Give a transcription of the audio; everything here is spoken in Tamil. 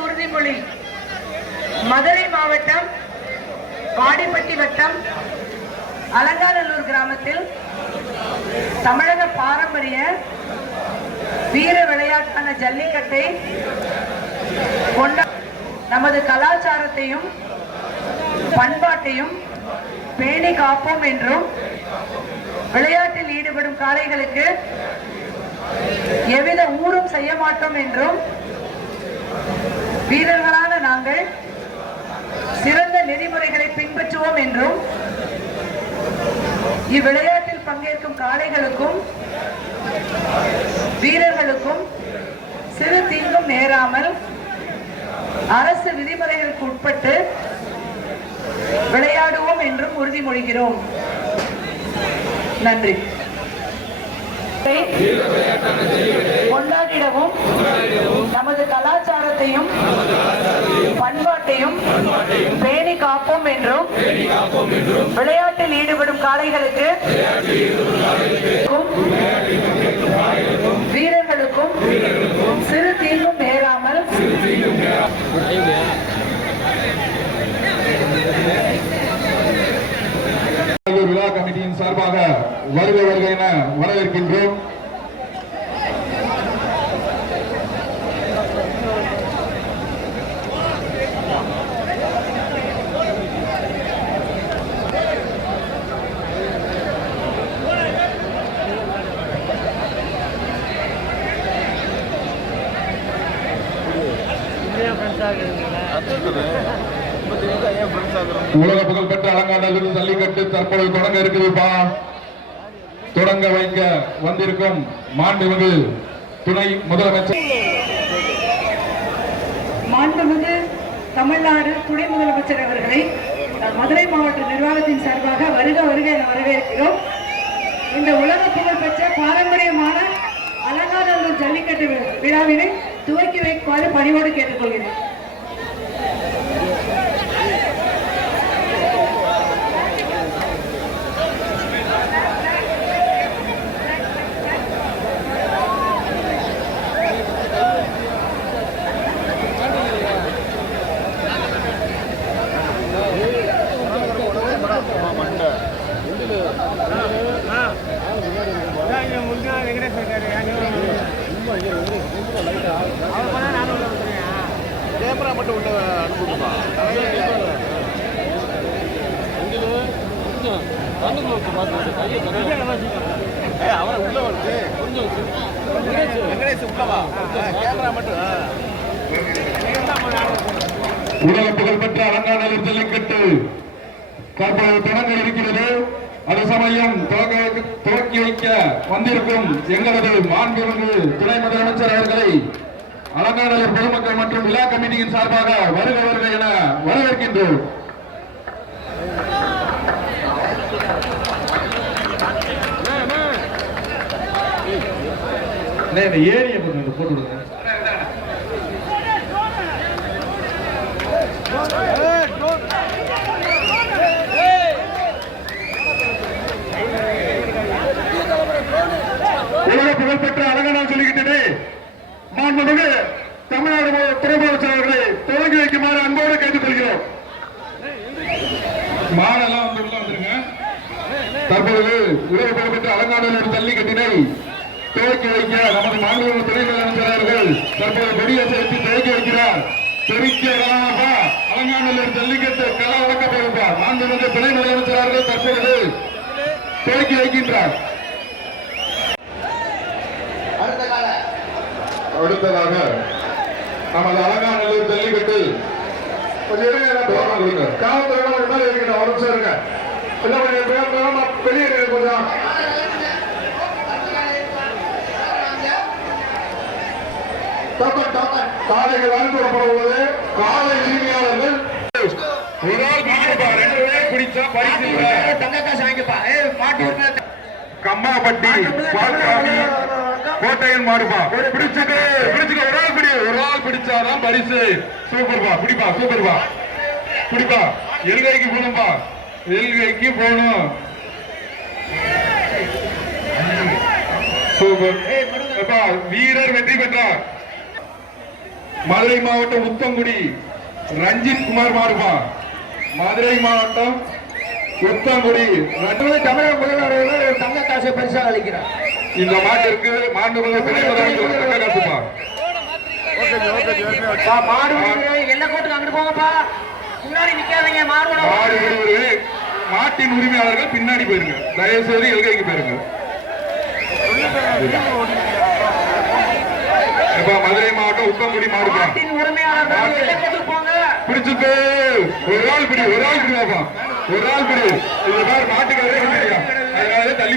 உறுதிமொழி. மதுரை மாவட்டம் வாடிப்பட்டி வட்டம் அலங்காநல்லூர் கிராமத்தில் தமிழக பாரம்பரிய வீர விளையாட்டான ஜல்லிக்கட்டை கொண்ட நமது கலாச்சாரத்தையும் பண்பாட்டையும் பேணி காப்போம் என்றும் விளையாட்டில் ஈடுபடும் காளைகளுக்கு எவ்வித ஊரும் செய்ய மாட்டோம் என்றும் வீரர்களான நாங்கள் சிறந்த நெறிமுறைகளை பின்பற்றுவோம் என்றும் இவ்விளையாட்டில் பங்கேற்கும் காளைகளுக்கும் வீரர்களுக்கும் சிறு தீங்கும் நேராமல் அரசு விதிமுறைகளுக்கு உட்பட்டு விளையாடுவோம் என்றும் உறுதிமொழிகிறோம். நன்றி. கொண்டாடிடவும் நமது கலாச்சாரத்தையும் பண்பாட்டையும் பேணி காப்போம் என்றும் விளையாட்டில் ஈடுபடும் காளைகளுக்கு வீரர்களுக்கும் சிறு தீங்கும் நேராமல் விழா கமிட்டியின் சார்பாக வருக வருக என வரவேற்கின்றோம். உலக புகழ்பெற்ற அலங்காநல்லூர் ஜல்லிக்கட்டு தற்பொழுது தொடங்க இருக்குதுப்பா தொடங்க வைக்க வந்திருக்கும் மாண்புமிகு துணை முதலமைச்சர். மாண்புமிகு தமிழ்நாடு துணை முதலமைச்சர் அவர்களை மதுரை மாவட்ட நிர்வாகத்தின் சார்பாக வருக வருக என வரவேற்கிறோம். இந்த உலக புகழ்பெற்ற பாரம்பரியமான அலங்காநல்லூர் ஜல்லிக்கட்டு விழாவினை துவக்கி வைக்குமாறு பணிவோடு கேட்டுக்கொள்கிறேன் கேமரா மட்டும் உள்ள அனுப்புமா அவனை உள்ள வந்து வெங்கடேஷ் உள்ளவா கேமரா மட்டும் உலக புகழ்பெற்ற அலங்காநல்லூர் ஜல்லிக்கட்டு தற்போது தொடங்க இருக்கிறது. அதே சமயம் வைக்க- துவக்கி வைக்க வந்திருக்கும் எங்களது மாண்புமிகு துணை முதலமைச்சர் அவர்களை அலங்காநல்லூர் பொதுமக்கள் மற்றும் விழா கமிட்டியின் சார்பாக வருக வருக என வரவேற்கின்றோம். அண்ணே, இந்த ஏரியை கொஞ்சம் போட்டு விடுங்க. உலக புகழ்பெற்ற அலங்கனால் சொல்லிக்கிட்டது. மாண்புமிகு தமிழ்நாடு மு- துணை முதலமைச்சர் அவர்களை தொடங்கி வைக்குமாறு அன்போடு கேட்டுக்கொள்கிறோம் மாடெல்லாம் வந்து வந்துருங்க தற்பொழுது உலக புகழ்பெற்ற அலங்காடு தள்ளி கட்டினை துவக்கி வைக்க நமது மாநில துணை முதலமைச்சர் அவர்கள் தற்போது கொடியை சேர்த்து துவக்கி வைக்கிறார் பெருக்கிய கலாபா அலங்காநல்லூர் ஜல்லிக்கட்டு வழக்க போயிருப்பா மாண்புமிகு துணை முதலமைச்சர் அவர்கள் தற்பொழுது துவக்கி வைக்கின்றார் அடுத்ததாக நமது அலங்காநல்லூர் ஜல்லிக்கட்டு கொஞ்சம் போறேன் கொடுங்க. காவல்துறை. எல்லாம் கொஞ்சம் பேர் வேகமா வெளியே கொஞ்சம். பேர் பிடிச்சா பரிசு இல்ல. கம்மாப்பட்டி பால்காமி கோட்டையன் மாடுப்பா பிடிச்சது பிடிச்சுக்க ஒரு ஆள் பிடி ஒரு ஆள் பிடிச்சாதான் பரிசு. சூப்பர்பா பிடிப்பா சூப்பர்பா பிடிப்பா எல்கைக்கு போகணும்பா. எல்கைக்கு போகணும். சூப்பர். வீரர் வெற்றி பெற்றார். மதுரை மாவட்டம் உத்தங்குடி ரஞ்சித் குமார் மாறுபா. மதுரை மாவட்டம் உத்தங்குடி. தமிழக முதல்வர் தங்க காசை பரிசாக அளிக்கிறார். இந்த மாட்டிற்கு மாண்புமிகு துணை முதலமைச்சர் தங்க காசுப்பா மாட்டின் உரிமையாளர்கள் பின்னாடி போயிருங்க. தயவு செய்து எல்கைக்கு போயிருங்க இப்ப மதுரை மாவட்டம் கோட்டுக்கு போங்க பிடிச்சிட்டு ஒரு ஆள் பிடி ஒரு ஆள் பிடி ஒரு ஆள் பிடி. இது மாதிரி மாட்டுக்கு அதனால தள்ளி